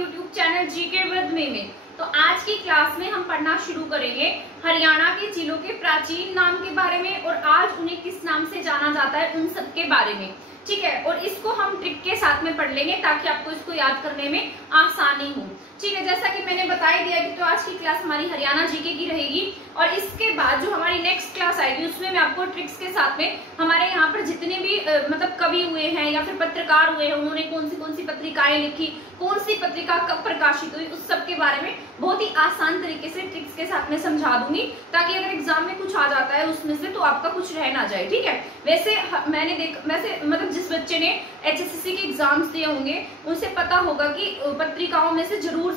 YouTube channel GK with में। तो आज की क्लास में हम पढ़ना शुरू करेंगे हरियाणा के जिलों के प्राचीन नाम के बारे में और आज उन्हें किस नाम से जाना जाता है उन सब के बारे में। ठीक है, और इसको हम ट्रिक के साथ में पढ़ लेंगे ताकि आपको इसको याद करने में आसानी हो। ठीक है, जैसा कि मैंने बता ही दिया कि तो आज की क्लास हमारी हरियाणा जीके की रहेगी और इसके बाद जो हमारी नेक्स्ट क्लास आएगी उसमें मैं आपको ट्रिक्स के साथ में हमारे यहाँ पर जितने भी मतलब कवि हुए हैं या फिर पत्रकार हुए हैं, उन्होंने कौन सी पत्रिकाएं लिखी, कौन सी पत्रिका कब प्रकाशित हुई, उस सब के बारे में बहुत ही आसान तरीके से ट्रिक्स के साथ में समझा दूंगी ताकि अगर एग्जाम में कुछ आ जाता है उसमें से तो आपका कुछ रह ना जाए। ठीक है, वैसे वैसे मतलब जिस बच्चे ने HSSC के एग्जाम्स दिए होंगे उनसे पता होगा कि पत्रिकाओं में से जरूर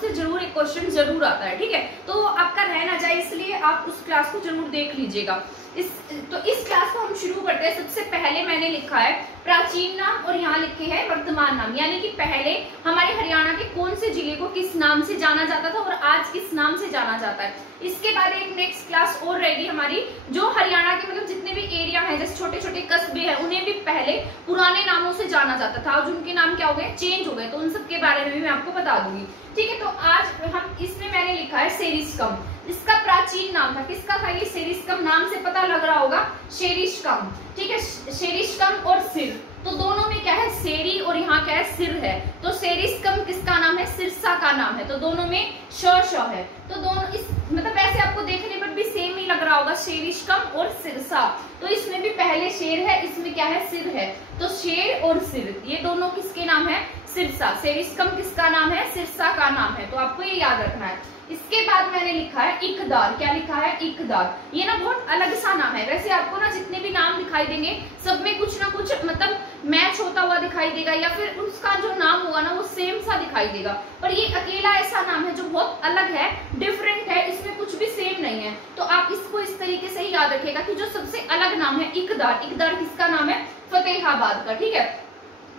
एक क्वेश्चन जरूर आता है। ठीक है, तो आपका रह ना जाए इसलिए आप उस क्लास को जरूर देख लीजिएगा। इस क्लास को हम शुरू करते हैं। सबसे पहले मैंने लिखा है प्राचीन नाम और यहाँ लिखे हैं वर्तमान नाम, यानी कि पहले हमारे हरियाणा के कौन से जिले को किस नाम से जाना जाता था और आज किस नाम से जाना जाता है। इसके बाद एक नेक्स्ट क्लास और रहेगी हमारी, जो हरियाणा के मतलब जितने भी एरिया हैं जैसे छोटे छोटे कस्बे हैं उन्हें भी पहले पुराने नामों से जाना जाता था और जिनके नाम क्या हो गए, चेंज हो गए, तो उन सब के बारे में भी मैं आपको बता दूंगी। ठीक है, तो आज हम इसमें मैंने लिखा है सेरिस्कम। इसका प्राचीन नाम था, किसका था ये सेरिस्कम, नाम से पता लग रहा होगा शेरिस्कम। ठीक है, शेरिस्कम और सिर, तो दोनों में क्या है, सेरी और यहाँ क्या है, सिर है। तो सेरिस्कम किसका नाम है, सिरसा का नाम है, तो दोनों में श है। तो दोनों इस मतलब ऐसे आपको देखने पर भी सेम ही लग रहा होगा, शेरिस्कम और सिरसा। तो इसमें भी पहले शेर है, इसमें क्या है, सिर है। तो शेर और सिर ये दोनों किसके नाम है, सिरसा। सेरिस्कम किसका नाम है, सिरसा का नाम है, तो आपको ये याद रखना है। इसके बाद मैंने लिखा है इकदार। क्या लिखा है, इकदार। ये ना बहुत अलग सा नाम है। वैसे आपको ना जितने भी नाम दिखाई देंगे सब में कुछ ना कुछ मतलब मैच होता हुआ दिखाई देगा या फिर उसका जो नाम होगा ना वो सेम सा दिखाई देगा, पर ये अकेला ऐसा नाम है जो बहुत अलग है, डिफरेंट है, इसमें कुछ भी सेम नहीं है। तो आप इसको इस तरीके से ही याद रखिएगा कि जो सबसे अलग नाम है इकदार। इकदार किसका नाम है, फतेहाबाद का। ठीक है,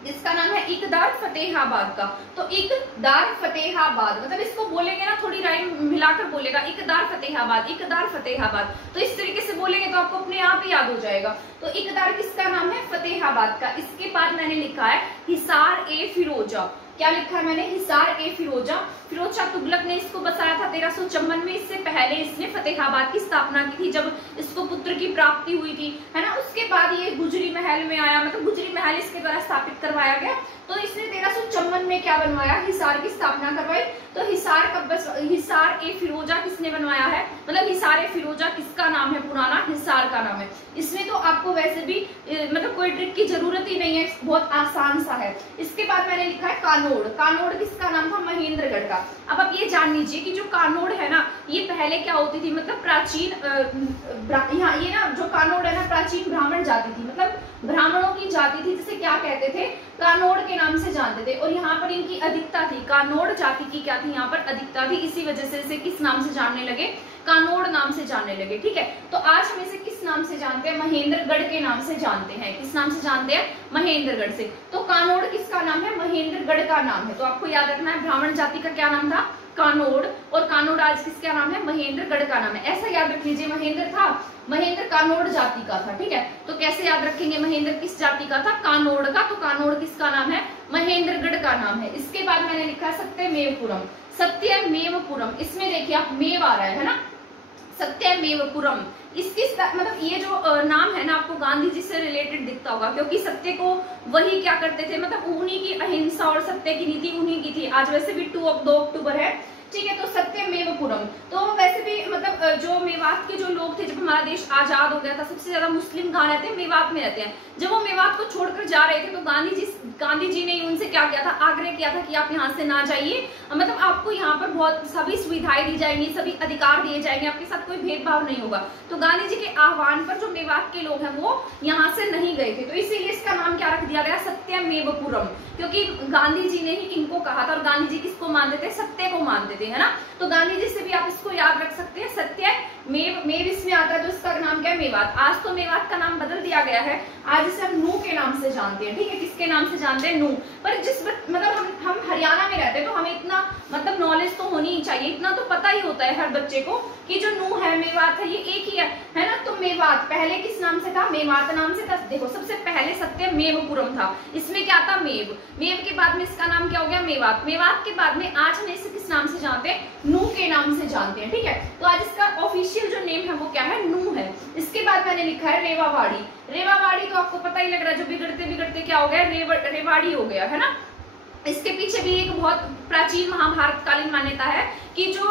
इसका नाम है इकदार फतेहाबाद का। तो इकदार फतेहाबाद मतलब इसको बोलेंगे ना थोड़ी राइम मिलाकर बोलेगा, इकदार फतेहाबाद, इकदार फतेहाबाद। तो इस तरीके से बोलेंगे तो आपको अपने आप ही याद हो जाएगा। तो इकदार किसका नाम है, फतेहाबाद का। इसके बाद मैंने लिखा है हिसार ए फिरोजा। क्या लिखा है मैंने, हिसार ए फिरोजा। फिरोज शाह तुगलक ने इसको बसाया था 1354 में। इससे पहले इसने फतेहाबाद की स्थापना की थी जब इसको पुत्र की प्राप्ति हुई थी, है ना। उसके बाद ये गुजरी महल में आया, मतलब गुजरी महल इसके द्वारा स्थापित करवाया गया। तो इसने 1354 में क्या बनवाया, हिसार की स्थापना करवाई। तो हिसार ए फिरोजा किसने बनवाया है, मतलब हिसार ए फिरोजा किसका नाम है, पुराना हिसार का नाम है। इसमें तो आपको वैसे भी मतलब कोई ट्रिक की जरूरत ही नहीं है, बहुत आसान सा है। इसके बाद मैंने लिखा है कानोड़। कानोड़ किसका नाम था, महेंद्रगढ़ का। अब आप ये जान लीजिए कि जो कानोड़ है ना ये पहले क्या होती थी, मतलब प्राचीन यहाँ ये ना जो कानोड़ है ना प्राचीन ब्राह्मण जाति थी, मतलब ब्राह्मणों की जाति थी, जिसे क्या कहते थे, कानोड़ के नाम से जानते थे। और यहाँ पर इनकी अधिकता थी, कानोड़ जाति की क्या थी, यहाँ पर अधिकता थी। इसी वजह से इसे किस नाम से जानने लगे, कानोड़ नाम से जानने लगे। ठीक है, तो आज हम इसे किस नाम से जानते हैं, महेंद्रगढ़ के नाम से जानते हैं। किस नाम से जानते हैं, महेंद्रगढ़ से। तो कानोड़ किसका नाम है, महेंद्रगढ़ का नाम है। तो आपको याद रखना है ब्राह्मण जाति का क्या नाम था, कानोड़, और कानोड़ आज किसका नाम है, महेंद्रगढ़ का नाम है। ऐसा याद रख लीजिए, महेंद्र था, महेंद्र कानोड़ जाति का था। ठीक है, तो कैसे याद रखेंगे, महेंद्र किस जाति का था, कानोड़ का, तो कानोड़ किसका नाम है, महेंद्रगढ़ का नाम है। इसके बाद मैंने लिखा है सत्यमेवपुरम। सत्यमेवपुरम, इसमें देखिए आप मेव आ रहा है ना, सत्यमेवपुरम। इसकी मतलब ये जो नाम है ना आपको गांधी जी से रिलेटेड दिखता होगा, क्योंकि सत्य को वही क्या करते थे, मतलब उन्हीं की अहिंसा और सत्य की नीति उन्हीं की थी। आज वैसे भी 2 अक्टूबर है। ठीक है, तो सत्यमेवपुरम। तो वैसे भी मतलब जो मेवात के जो लोग थे, जब हमारा देश आजाद हो गया था, सबसे ज्यादा मुस्लिम कहाँ रहते हैं, मेवात में रहते हैं। जब वो मेवात को छोड़कर जा रहे थे तो गांधी जी ने उनसे क्या किया था, आग्रह किया था कि आप यहाँ से ना जाइए, मतलब आपको यहाँ पर बहुत सभी सुविधाएं दी जाएंगी, सभी अधिकार दिए जाएंगे, आपके साथ कोई भेदभाव नहीं होगा। तो गांधी जी के आह्वान पर जो मेवात के लोग हैं वो यहाँ से नहीं गए थे, तो इसीलिए इसका नाम क्या रख दिया गया, सत्यमेवपुरम, क्योंकि गांधी जी ने ही इनको कहा था। और गांधी जी किसको मानते थे, सत्य को मानते थे। जानते हैं ना। तो गांधी जी से भी आप इसको याद रख सकते हैं। सत्य मेव इसमें आता है तो इसका नाम क्या है, मेवात। आज तो मेवात का नाम बदल दिया गया है, आज इसे हम नू के नाम से जानते हैं, ठीक है। किसके नाम से जानते हैं, नू। पर मतलब हम हरियाणा में रहते हैं तो हमें इतना मतलब नॉलेज तो होनी ही चाहिए, इतना तो पता ही होता है हर बच्चे को कि जो नू है, मेवात है, ये एक ही है ना। तो मेवात पहले किस नाम से था, मेवात नाम से था। देखो सबसे पहले सत्यमेवपुरम था, इसमें क्या था, मेव के बाद में इसका नाम क्या हो गया, मेवात। मेवात के बाद में आज हम इसे किस नाम से जानते हैं, नू के नाम से जानते हैं, ठीक है। तो आज इसका ऑफिशियल जो नेम है वो क्या है, नू है। इसके बाद मैंने लिखा है रेवावाड़ी। रेवावाड़ी तो आपको पता ही लग रहा है, जो बिगड़ते बिगड़ते क्या हो गया, रेवाड़ी हो गया है ना। इसके पीछे भी एक बहुत प्राचीन महाभारत कालीन मान्यता है कि जो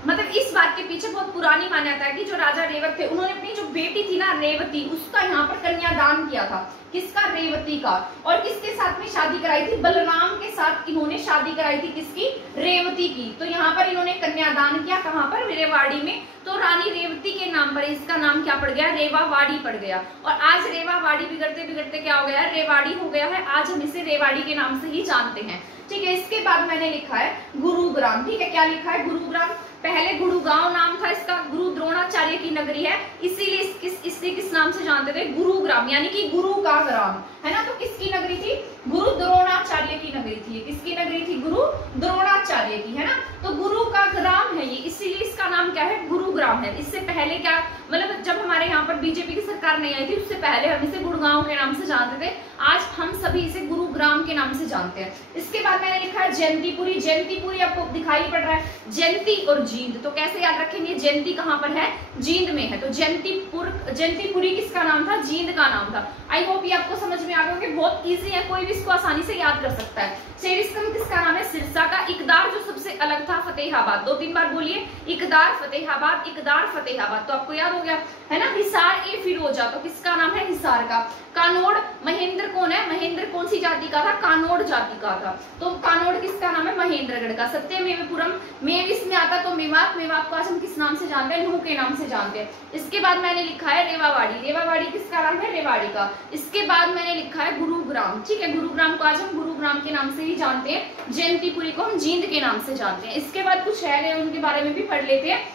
मतलब इस बात के पीछे बहुत पुरानी मान्यता है कि जो राजा रेवत थे, उन्होंने अपनी जो बेटी थी ना रेवती, उसका यहाँ पर कन्यादान किया था। किसका, रेवती का। और किसके साथ में शादी कराई थी, बलराम के साथ इन्होंने शादी कराई थी, किसकी, रेवती की। तो यहाँ पर इन्होंने कन्यादान किया, कहाँ पर, रेवाड़ी में। तो रानी रेवती के नाम पर इसका नाम क्या पड़ गया, रेवावाड़ी पड़ गया। और आज रेवावाड़ी बिगड़ते बिगड़ते क्या हो गया, रेवाड़ी हो गया है। आज हम इसे रेवाड़ी के नाम से ही जानते हैं, ठीक है। इसके बाद मैंने लिखा है गुरुग्राम, ठीक है। क्या लिखा है, गुरुग्राम। पहले गुरुगांव नाम था इसका, गुरु द्रोणाचार्य की नगरी है, इसीलिए इसे किस नाम से जानते थे, गुरुग्राम, यानी कि गुरु का ग्राम, है ना। तो किसकी नगरी थी, गुरु द्रोणाचार्य की नगरी थी। किसकी नगरी थी, गुरु द्रोणाचार्य की, है ना। तो गुरु का ग्राम है ये, इसीलिए इसका नाम क्या है, गुरुग्राम है। इससे पहले क्या, मतलब जब हमारे यहाँ पर बीजेपी की सरकार नहीं आई थी, उससे पहले हम इसे गुड़गांव के नाम से जानते थे। आज हम सभी इसे गुरुग्राम के नाम से जानते हैं। इसके बाद मैंने लिखा है जयंतीपुरी। जयंतीपुरी आपको दिखाई पड़ रहा है, जयंती और जींद। तो कैसे याद रखेंगे, जयंती कहाँ पर है, जींद में है। तो जयंतीपुरी किसका नाम था, जींद का नाम था। आई होप ये आपको समझ में आ गया कि बहुत इजी है, कोई भी इसको आसानी से याद कर सकता है। शेरिस्कम किसका नाम है, सिरसा का। इकदार जो सबसे अलग था, फतेहाबाद। 2-3 बार बोलिए, इकदार फतेहाबाद, इकदार फतेहाबाद। तो आपको याद हो गया है ना। हिसार ए फिरोजा, तो किसका नाम है, हिसार का। कानोड़, महेंद्र कौन है, महेंद्र कौन सी जाति का था, कानोड़ जाति का था। तो कानोड़ किसका नाम है, महेंद्रगढ़ का। सत्यमेवपुरम, मेव इसमें आता तो मेवात। मेवात को आज हम किस नाम से जानते हैं, नू के नाम से जानते हैं। इसके बाद मैंने लिखा है रेवावाड़ी। रेवावाड़ी किसका नाम है, रेवाड़ी का। इसके बाद मैंने लिखा है गुरुग्राम, ठीक है। गुरुग्राम को आज हम गुरुग्राम के नाम से ही जानते हैं। जयंतीपुरी को हम जींद के नाम से जानते हैं। इसके बाद कुछ है उनके बारे में भी पढ़ लेते हैं।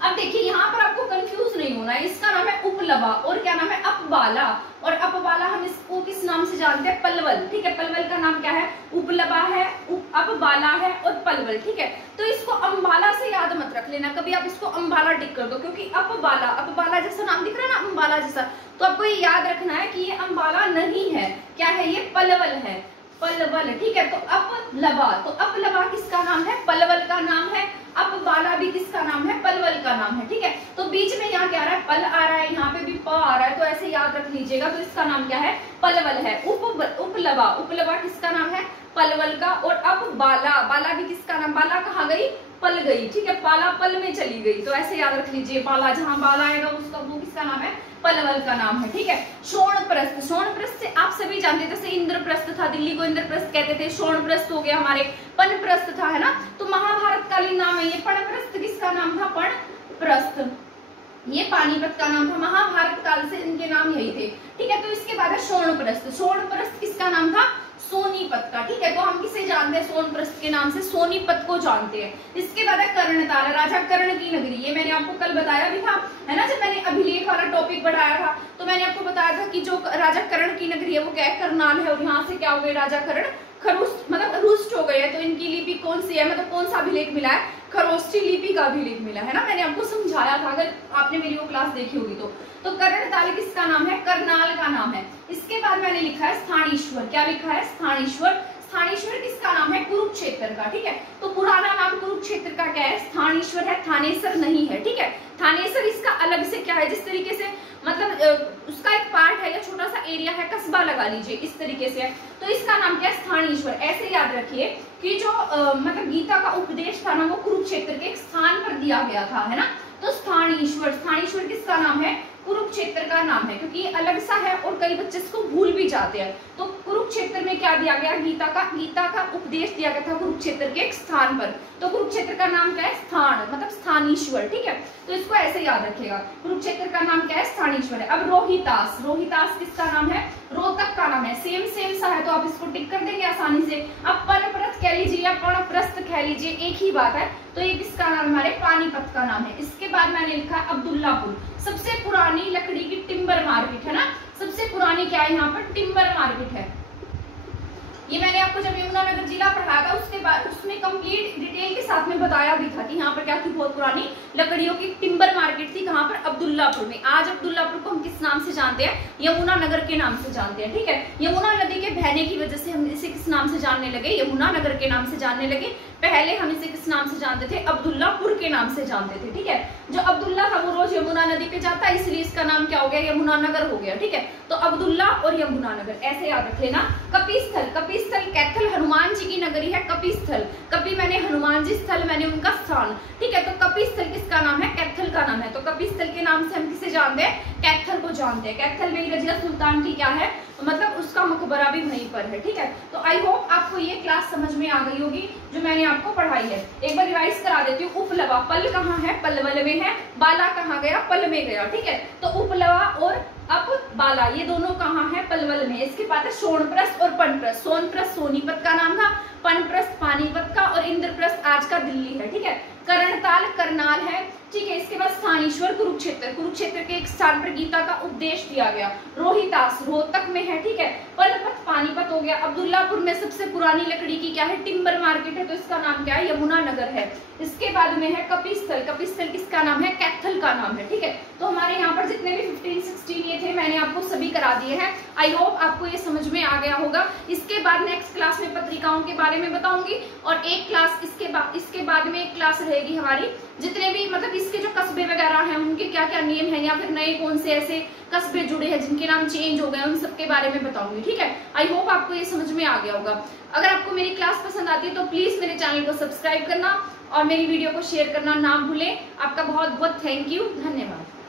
अब देखिए यहाँ पर आपको कंफ्यूज नहीं होना है, इसका नाम है उपलबा और क्या नाम है, अपबाला। और अपबाला हम इसको किस नाम से जानते हैं, पलवल, ठीक है। पलवल का नाम क्या है, उपलबा है, अपबाला है और पलवल, ठीक है। तो इसको अम्बाला से याद मत रख लेना, कभी आप इसको अम्बाला टिक कर दो, क्योंकि अपबाला जैसा नाम दिख रहा है ना, अम्बाला जैसा। तो आपको ये याद रखना है कि ये अम्बाला नहीं है, क्या है, ये पलवल है, पलवल, ठीक है। तो अपलबा, तो अपलबा किसका नाम है, पलवल का नाम है। अपबाला भी किसका नाम है, पलवल का नाम है, ठीक है। तो बीच में यहाँ क्या आ रहा है, पल आ रहा है, यहाँ पे भी प आ रहा है, तो ऐसे याद रख लीजिएगा। तो इसका नाम क्या है, पलवल है। उपलबा, उपलबा किसका नाम है, पलवल का। और अपबाला, बाला भी किसका नाम, बाला कहाँ गई, पल गई, ठीक है। बाला पल में चली गई, तो ऐसे याद रख लीजिए, बाला जहां बाला आएगा उसका वो किसका नाम है, पलवल का नाम है, ठीक है। शोणप्रस्थ, शोणप्रस्थ से आप सभी जानते थे, जैसे इंद्रप्रस्थ था, दिल्ली को इंद्रप्रस्थ कहते थे, शोणप्रस्थ हो गया हमारे, पनप्रस्थ था, है ना। तो महाभारत कालीन नाम है ये। पनप्रस्थ किसका नाम था, पनप्रस्थ, ये पानीपत का नाम था। महाभारत काल से इनके नाम यही थे, ठीक है। तो इसके बाद है शोणप्रस्थ। शोणप्रस्थ किसका नाम था, सोनीपत का, ठीक है। तो हम किसे जानते हैं, सोनप्रस्थ के नाम से सोनीपत को जानते हैं। इसके बाद है कर्णताल, राजा कर्ण की नगरी। ये मैंने आपको कल बताया भी था, है ना, जब मैंने अभिलेख वाला टॉपिक बढ़ाया था, तो मैंने आपको बताया था कि जो राजा कर्ण की नगरी है वो क्या है, करनाल है। और यहाँ से क्या हो गए, राजा कर्ण खरुष्ट, मतलब रुष्ट हो गए हैं। तो इनकी लिपि कौन सी है, मतलब कौन सा अभिलेख मिला है, खरोष्ठी लिपि का अभिलेख मिला है ना। मैंने आपको समझाया था, अगर आपने मेरी वो क्लास देखी होगी तो कर्णताल किसका नाम है, करनाल का नाम है। इसके बाद मैंने लिखा है स्थानेश्वर। क्या लिखा है, स्थानेश्वर। स्थानेश्वर किसका नाम है, कुरुक्षेत्र का, ठीक है। तो पुराना नाम कुरुक्षेत्र का क्या है, स्थानेश्वर है, थानेसर नहीं है, ठीक है। थानेसर इसका अलग से क्या है, जिस तरीके से मतलब उसका एक पार्ट है या छोटा सा एरिया है, कस्बा लगा लीजिए, इस तरीके से है। तो इसका नाम क्या है, स्थानेश्वर। ऐसे याद रखिए कि जो मतलब गीता का उपदेश था ना, वो कुरुक्षेत्र के एक स्थान पर दिया गया था, है ना। तो स्थानेश्वर, स्थानेश्वर किसका नाम है, कुरुक्षेत्र का नाम है, क्योंकि ये अलग सा है और कई बच्चे इसको भूल भी जाते हैं। तो कुरुक्षेत्र में क्या दिया गया, गीता का उपदेश दिया गया था कुरुक्षेत्र के एक स्थान पर। तो कुरुक्षेत्र का नाम क्या है, स्थान, मतलब स्थानीश्वर, ठीक है। तो इसको ऐसे याद रखिएगा, कुरुक्षेत्र का नाम क्या है, स्थानीश्वर है। अब रोहितास, रोहितास किसका नाम है, रोहतक का नाम है। सेम सेम सा है तो आप इसको टिक कर देंगे आसानी से। अब पनप्रस्थ कह लीजिए या पणप्रस्थ कह लीजिए, एक ही बात है। तो ये किसका नाम, हमारे पानीपत का नाम है। इसके बाद मैंने लिखा है अब्दुल्लापुर, सबसे पुरानी लकड़ी की टिम्बर मार्केट है ना, सबसे पुरानी क्या है यहाँ पर, टिम्बर मार्केट है। ये मैंने आपको जब यमुनानगर जिला पढ़ाया था उसके बाद उसमें कंप्लीट डिटेल के साथ में बताया भी था कि यहाँ पर क्या थी, बहुत पुरानी लकड़ियों की टिम्बर मार्केट थी। कहाँ पर, अब्दुल्लापुर में। आज अब्दुल्लापुर को हम किस नाम से जानते हैं, यमुनानगर के नाम से जानते हैं, ठीक है। यमुना नदी के बहने की वजह से हम इसे किस नाम से जानने लगे, यमुनानगर के नाम से जानने लगे। पहले हम इसे किस नाम से जानते थे, अब्दुल्लापुर के नाम से जानते थे, ठीक है। जो अब्दुल्ला था वो रोज यमुना नदी पे जाता है, इसलिए इसका नाम क्या हो गया, यमुनानगर हो गया, ठीक है। तो अब्दुल्ला और यमुनानगर ऐसे याद रख लेना। कपिस्थल, कपिस्थल कैथल हनुमान जी की नगरी है कपिस्थल। कपि मैंने हनुमान जी, स्थल मैंने उनका स्थान, ठीक है। तो कपिस्थल किसका नाम है, कैथल का नाम है। तो कपिस्थल के नाम से हम किसे जानते हैं, कैथल को जानते हैं। कैथल में रजिया सुल्तान की क्या है, मतलब उसका मकबरा भी वहीं पर है, ठीक है। तो आई होप आपको ये क्लास समझ में आ गई होगी जो मैंने आपको पढ़ाई है। एक बार रिवाइज करा देती हूँ। उपलवा, पल कहाँ है, पलवल में है। बाला कहाँ गया, पल में गया, ठीक है। तो उपलवा और अप बाला ये दोनों कहाँ है, पलवल में। इसके बाद है सोनप्रस्थ और पनप्रस्थ। सोनप्रस्थ सोनीपत का नाम था, पनप्रस्थ पानीपत का, और इंद्रप्रस्थ आज का दिल्ली है, ठीक है। करणताल करनाल है, ठीक है। इसके बाद स्थानीश्वर कुरुक्षेत्र, कुरुक्षेत्र के एक स्थान पर गीता का उपदेश दिया गया। रोहितास रोहतक में है, ठीक है। पनपत पानीपत हो गया। अब्दुल्लापुर में सबसे पुरानी लकड़ी की क्या है, टिम्बर मार्केट है, तो इसका नाम क्या है, यमुनानगर है। इसके बाद में है कपिस्थल, कपिस्थल किसका नाम है, कैथल का नाम है, ठीक है। तो हमारे यहाँ पर जितने भी 15, 16 ये थे मैंने आपको सभी करा दिए हैं। आई होप आपको ये समझ में आ गया होगा। इसके बाद नेक्स्ट क्लास में पत्रिकाओं के बारे में बताऊंगी, और एक क्लास इसके बाद में एक क्लास रहेगी हमारी जितने भी मतलब इसके जो कस्बे वगैरह हैं उनके क्या क्या नियम हैं, या फिर नए कौन से ऐसे कस्बे जुड़े हैं जिनके नाम चेंज हो गए, उन सबके बारे में बताऊंगी, ठीक है। आई होप आपको ये समझ में आ गया होगा। अगर आपको मेरी क्लास पसंद आती है तो प्लीज मेरे चैनल को सब्सक्राइब करना और मेरी वीडियो को शेयर करना ना भूलें। आपका बहुत बहुत थैंक यू, धन्यवाद।